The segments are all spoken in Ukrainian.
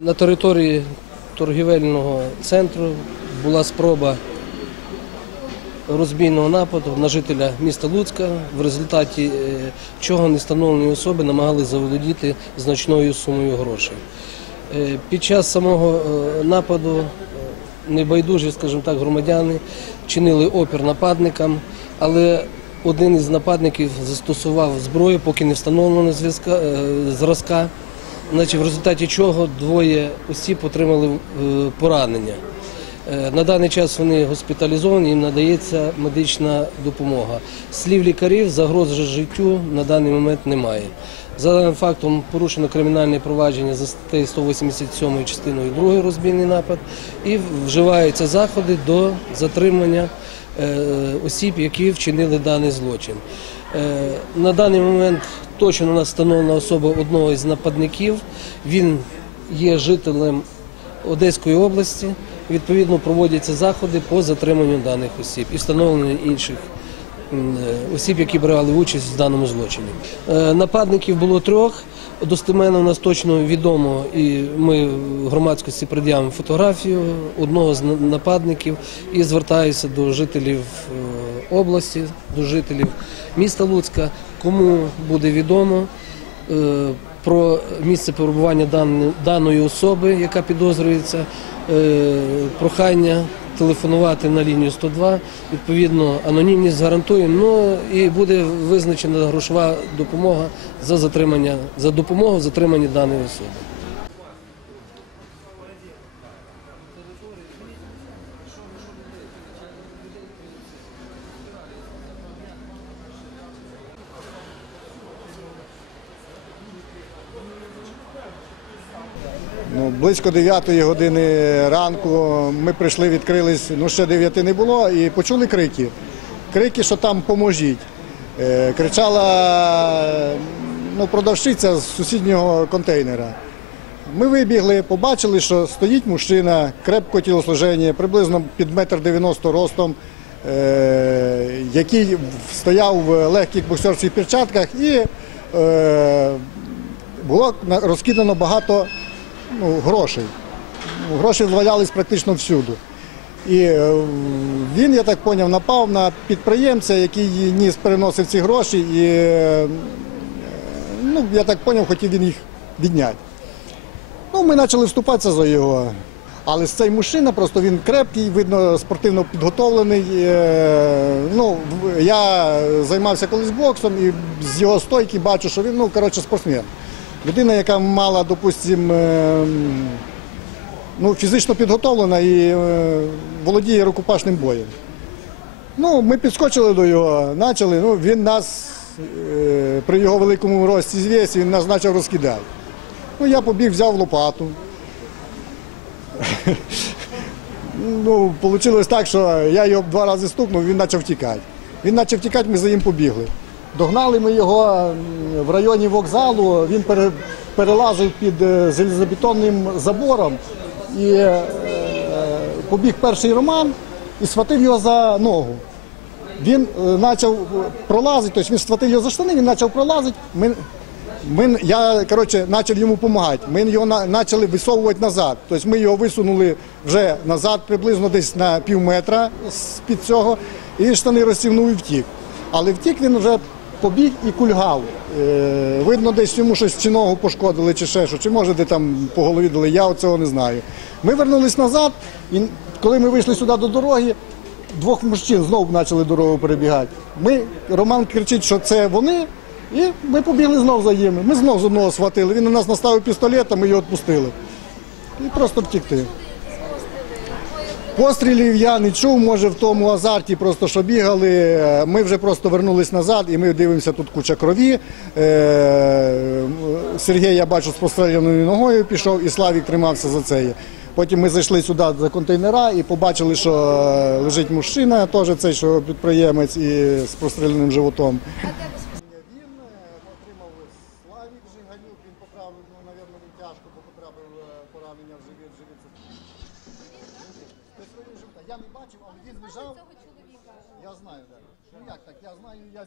На території торгівельного центру була спроба розбійного нападу на жителя міста Луцька, в результаті е, чого невстановлені особи намагалися заволодіти значною сумою грошей. Е, Під час самого е, нападу небайдужі, скажімо так, громадяни чинили опір нападникам, але один із нападників застосував зброю, поки не встановлено зразка. В результаті чого двоє осіб отримали е, поранення. Е, На даний час вони госпіталізовані, їм надається медична допомога. Слів лікарів загрози життю на даний момент немає. За даним фактом порушено кримінальне провадження за статтею 187 частиною 2 розбійний напад і вживаються заходи до затримання е, осіб, які вчинили даний злочин. Е, На даний момент точно у нас встановлена особа одного із нападників. Він є жителем Одеської області. Відповідно, проводяться заходи по затриманню даних осіб і встановленню інших осіб, які брали участь в даному злочині. Е, Нападників було трьох. Достеменно нас точно відомо, і ми громадськості пред'явимо фотографію одного з нападників і звертаюся до жителів е, області, до жителів міста Луцька, кому буде відомо е, про місце перебування дан- даної особи, яка підозрюється, прохання телефонувати на лінію 102. Відповідно, анонімність гарантуємо. Ну і буде визначена грошова допомога за затримання за допомогу в затриманні даної особи. Ну, близько 9 години ранку ми прийшли, відкрились, ну ще 9 не було, і почули крики. Крики, що там поможіть. Е, кричала ну, продавщиця з сусіднього контейнера. Ми вибігли, побачили, що стоїть мужчина, крепко тілосложення, приблизно під метр 90 ростом, е, який стояв в легких боксерських перчатках і е, було розкидано багато ну, грошей. Гроші валялись практично всюди. І е, він, я так зрозумів, напав на підприємця, який ніс переносив ці гроші, і е, ну, я так зрозумів, хотів він їх відняти. Ну, ми почали вступатися за його. Але цей мужчина просто він крепкий, видно, спортивно підготовлений. Е, Ну, я займався колись боксом і з його стойки бачу, що він ну, коротше, спортсмен. Людина, яка мала, допустимо, е, ну, фізично підготовлена і е, володіє рукопашним боєм. Ну, ми підскочили до його, почали. Ну, він нас е, при його великому рості звісі, він нас почав розкидати. Ну, я побіг, взяв лопату. ну, вийшло так, що я його два рази стукнув, він почав втікати. Він почав втікати, ми за ним побігли. Догнали ми його в районі вокзалу, він пере- перелазив під е, залізобетонним забором і е, побіг перший Роман і схватив його за ногу. Він почав пролазити, тобто він схватив його за штани, він почав пролазити. Ми, ми, я коротше, почав йому допомагати. Ми його почали висовувати назад. Тобто ми його висунули вже назад, приблизно десь на пів метра з-під цього, і штани розсівнув і втік. Але втік він вже побіг і кульгав. Е, видно, десь йому щось чи ногу пошкодили, чи ще що, чи може де там по голові дали, я цього не знаю. Ми вернулись назад, і коли ми вийшли сюди до дороги, двох мужчин знову почали дорогу перебігати. Ми, Роман кричить, що це вони, і ми побігли знову за ними. Ми знов з одного схватили. Він на нас наставив пістолет, а ми його відпустили. І просто втікти. Пострілів я не чув, може в тому азарті, просто що бігали. Ми вже просто вернулись назад і ми дивимося, тут куча крові. Е, Сергій, я бачу, з простреленою ногою пішов, і Славік тримався за це. Потім ми зайшли сюди за контейнера і побачили, що лежить мужчина, теж цей, що підприємець і з простреленим животом. Він отримав Славік Жиганюк, він поправив, ну, мабуть, він тяжко, бо потрапив е, поранення в живіт, живіт. Я не бачив, але він лежав. Я знаю, так. Ну як так?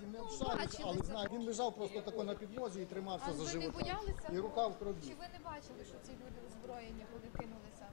Ним не общаюсь, бачили але це. знаю, він лежав просто тако на підлозі і тримався А за ви не живота. боялися? І рука в Чи ви не бачили, що ці люди озброєні коли кинулися?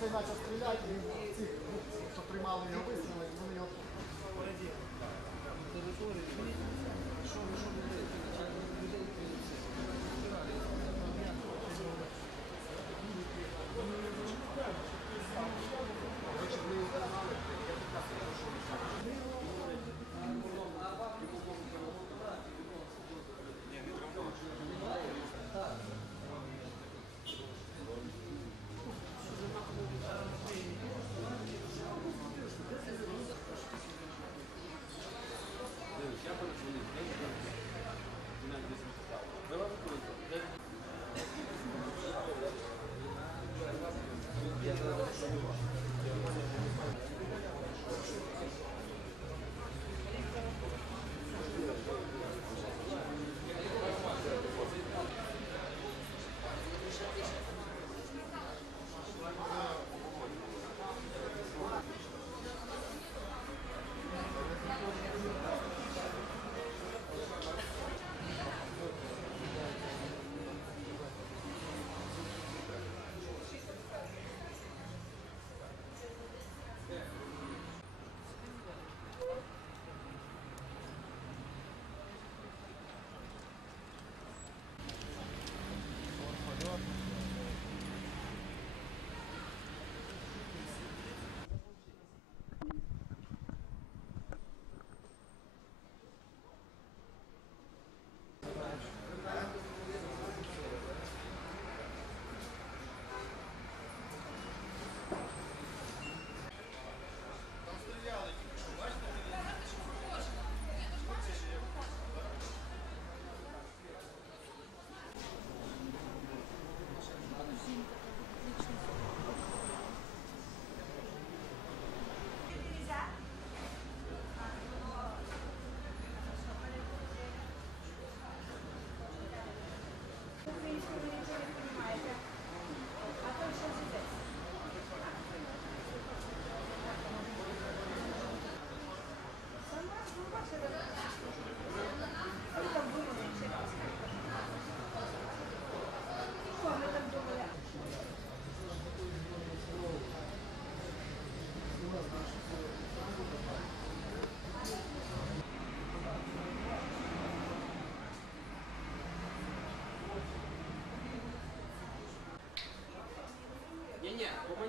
Це наче стріляти, і цих, що тримали його вистріли,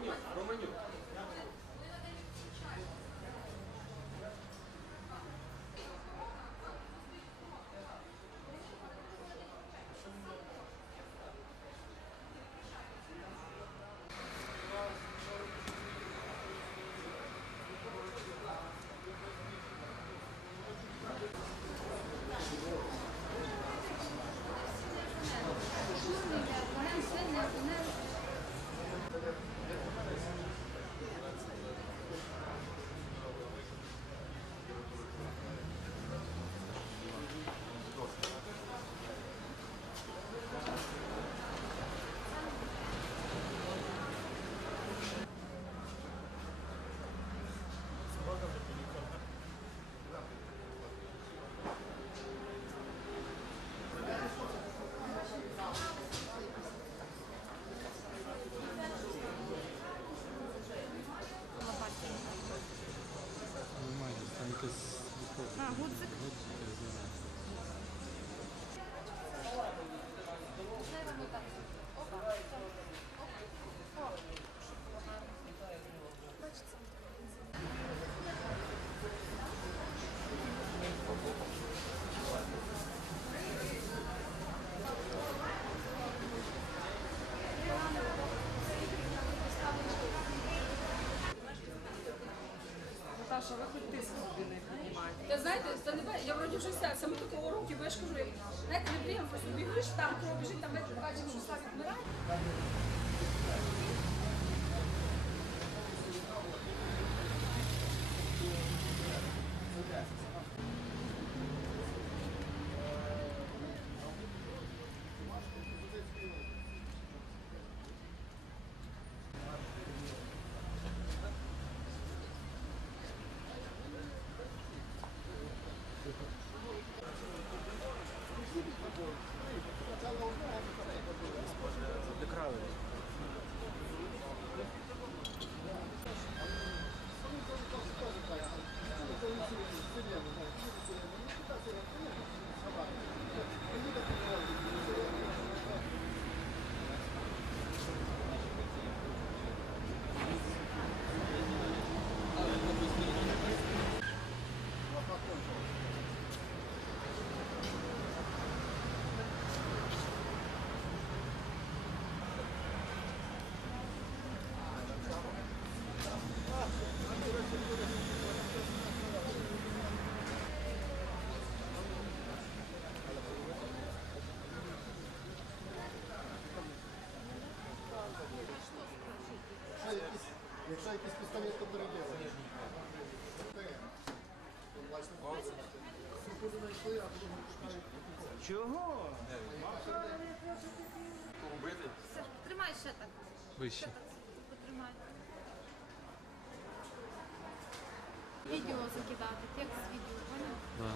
Романюк, Романюк. Наташа, ви хоч тиск собі не піднімаєте. Та знаєте, та не я вроді вже все, саме такого бо я ж кажу, як, знаєте, не приємно просто бігаєш, там кров біжить, там бачиш, що Славік вмирає. Dekralec. Пістолет, то переділимо. Чого? Саш, потримай ще так. Вище. Ще так потримай. Відео закидати, текст відео, понял? Да.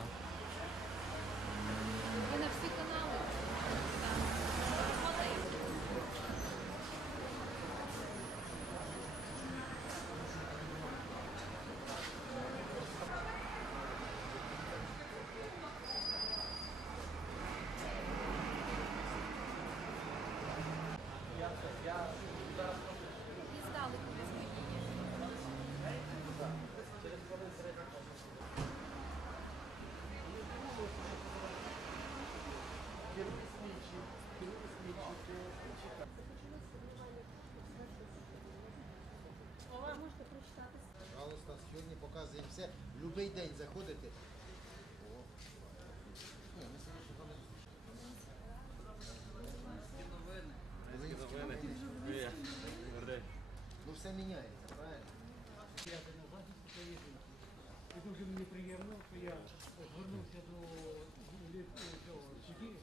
Сьогодні показуємо все. Любий день заходите. Ну все міняється, правильно? Це дуже мені приємно, що я звернувся до цього судді